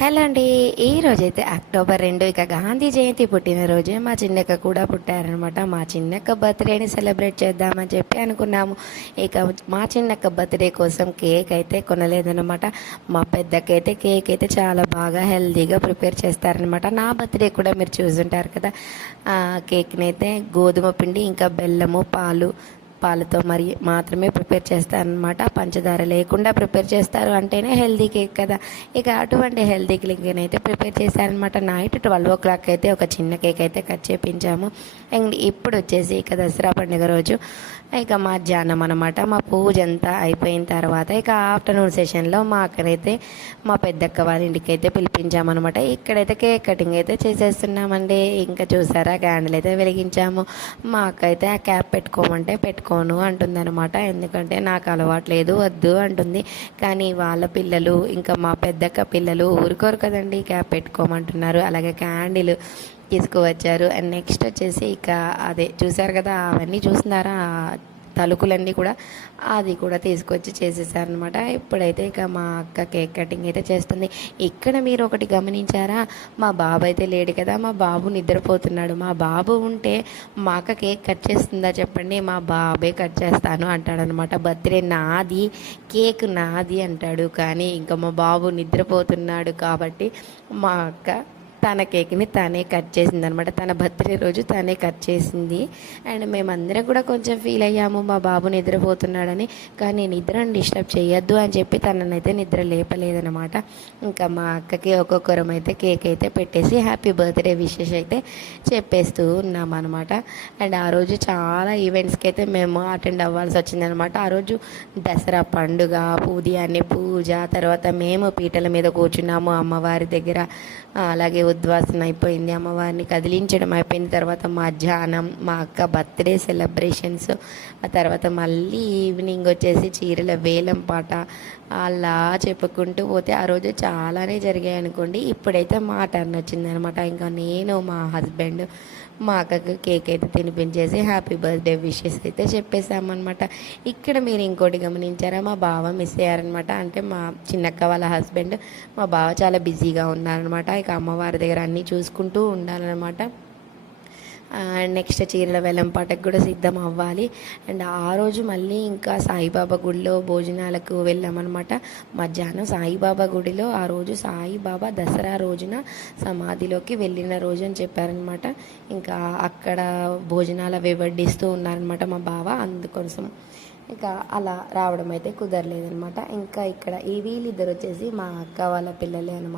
Hello అండి. ఈ రోజైతే అక్టోబర్ రెండు ఇక గాంధీ జయంతి పుట్టినరోజే మా చిన్నక్క కూడా పుట్టారనమాట. మా చిన్నక్క బర్త్డేని సెలబ్రేట్ చేద్దామని చెప్పి అనుకున్నాము. ఇక మా చిన్నక్క బర్త్డే కోసం కేక్ అయితే కొనలేదనమాట. మా పెద్దకైతే కేక్ అయితే చాలా బాగా హెల్తీగా ప్రిపేర్ చేస్తారనమాట. నా బర్త్డే కూడా మీరు చూసుంటారు కదా. కేక్ని అయితే గోధుమ పిండి ఇంకా బెల్లము పాలు పాలతో మరి మాత్రమే ప్రిపేర్ చేస్తారనమాట పంచదార లేకుండా ప్రిపేర్ చేస్తారు అంటేనే హెల్దీ కేక్ కదా. ఇక అటువంటి హెల్దీ కేక్ అయితే ప్రిపేర్ చేశారనమాట నైట్ ట్వెల్వ్ ఓ క్లాక్ అయితే ఒక చిన్న కేక్ అయితే కట్ చేపించాము. అండ్ ఇప్పుడు వచ్చేసి ఇక దసరా పండుగ రోజు ఇక మధ్యాహ్నం అనమాట మా పూజ అంతా అయిపోయిన తర్వాత ఇక ఆఫ్టర్నూన్ సెషన్లో మా అక్కడైతే మా పెద్దక్క వాళ్ళ ఇంటికి అయితే పిలిపించామన్నమాట. ఇక్కడైతే కేక్ కటింగ్ అయితే చేసేస్తున్నామండి. ఇంకా చూసారా క్యాండిల్ అయితే వెలిగించాము. మా అక్క అయితే ఆ క్యాప్ పెట్టుకోమంటే పెట్టుకో పెట్టుకోను అంటుందన్నమాట. ఎందుకంటే నాకు అలవాటు లేదు వద్దు అంటుంది. కానీ వాళ్ళ పిల్లలు ఇంకా మా పెద్దక్క పిల్లలు ఊరుకోరు కదండి క్యాప్ పెట్టుకోమంటున్నారు. అలాగే క్యాండిల్ తీసుకువచ్చారు. అండ్ నెక్స్ట్ వచ్చేసి ఇక అదే చూశారు కదా అవన్నీ చూస్తున్నారా? తలుకులన్నీ కూడా అది కూడా తీసుకొచ్చి చేసేసారనమాట ఇప్పుడైతే ఇక మా అక్క కేక్ కటింగ్ అయితే చేస్తుంది. ఇక్కడ మీరు ఒకటి గమనించారా? మా బాబు అయితే లేడు కదా మా బాబు నిద్రపోతున్నాడు. మా బాబు ఉంటే మా అక్క కేక్ కట్ చేస్తుందా చెప్పండి? మా బాబే కట్ చేస్తాను అంటాడనమాట బర్త్డే నాది కేక్ నాది అంటాడు. కానీ ఇంకా మా బాబు నిద్రపోతున్నాడు కాబట్టి మా అక్క తన కేక్ని తనే కట్ చేసింది అనమాట తన బర్త్డే రోజు తనే కట్ చేసింది. అండ్ మేమందరం కూడా కొంచెం ఫీల్ అయ్యాము మా బాబు నిద్రపోతున్నాడని. కానీ నిద్రను డిస్టర్బ్ చేయొద్దు అని చెప్పి తననైతే నిద్ర లేపలేదనమాట. ఇంకా మా అక్కకి ఒక్కొక్కరం అయితే కేక్ అయితే పెట్టేసి హ్యాపీ బర్త్డే విషెస్ అయితే చెప్పేస్తూ ఉన్నాం అనమాట అండ్ ఆ రోజు చాలా ఈవెంట్స్కి అయితే మేము అటెండ్ అవ్వాల్సి వచ్చిందనమాట. ఆ రోజు దసరా పండుగ ఉదయాన్నే పూజ తర్వాత మేము పీటల మీద కూర్చున్నాము అమ్మవారి దగ్గర. అలాగే ఉద్వాసన అయిపోయింది. అమ్మవారిని కదిలించడం అయిపోయిన తర్వాత మధ్యాహ్నం మా అక్క బర్త్డే సెలబ్రేషన్స్ ఆ తర్వాత మళ్ళీ ఈవినింగ్ వచ్చేసి చీరల వేలం పాట అలా చెప్పుకుంటూ పోతే ఆ రోజు చాలానే జరిగాయి అనుకోండి. ఇప్పుడైతే మా టర్న్ వచ్చిందనమాట ఇంకా నేను మా హస్బెండ్ మా అక్కకి కేక్ అయితే తినిపించేసి హ్యాపీ బర్త్డే విషెస్ అయితే చెప్పేసామన్నమాట ఇక్కడ మీరు ఇంకోటి గమనించారా? మా బావ మిస్ అయ్యారనమాట అంటే మా చిన్నక్క వాళ్ళ హస్బెండ్ మా బావ చాలా బిజీగా ఉన్నారనమాట ఇక అమ్మవారి దగ్గర అన్నీ చూసుకుంటూ ఉండాలన్నమాట. నెక్స్ట్ చీరల వేలం పాటకు కూడా సిద్ధం అవ్వాలి. అండ్ ఆ రోజు మళ్ళీ ఇంకా సాయిబాబా గుడిలో భోజనాలకు వెళ్ళామన్నమాట. మధ్యాహ్నం సాయిబాబా గుడిలో ఆ రోజు సాయిబాబా దసరా రోజున సమాధిలోకి వెళ్ళిన రోజు అని చెప్పారనమాట ఇంకా అక్కడ భోజనాలు అవి వడ్డిస్తూ ఉన్నారనమాట మా బావ అందుకోసం. ఇంకా అలా రావడం అయితే కుదరలేదనమాట ఇంకా ఇక్కడ ఈ వీళ్ళిద్దరు వచ్చేసి మా అక్క వాళ్ళ పిల్లలే అనమాట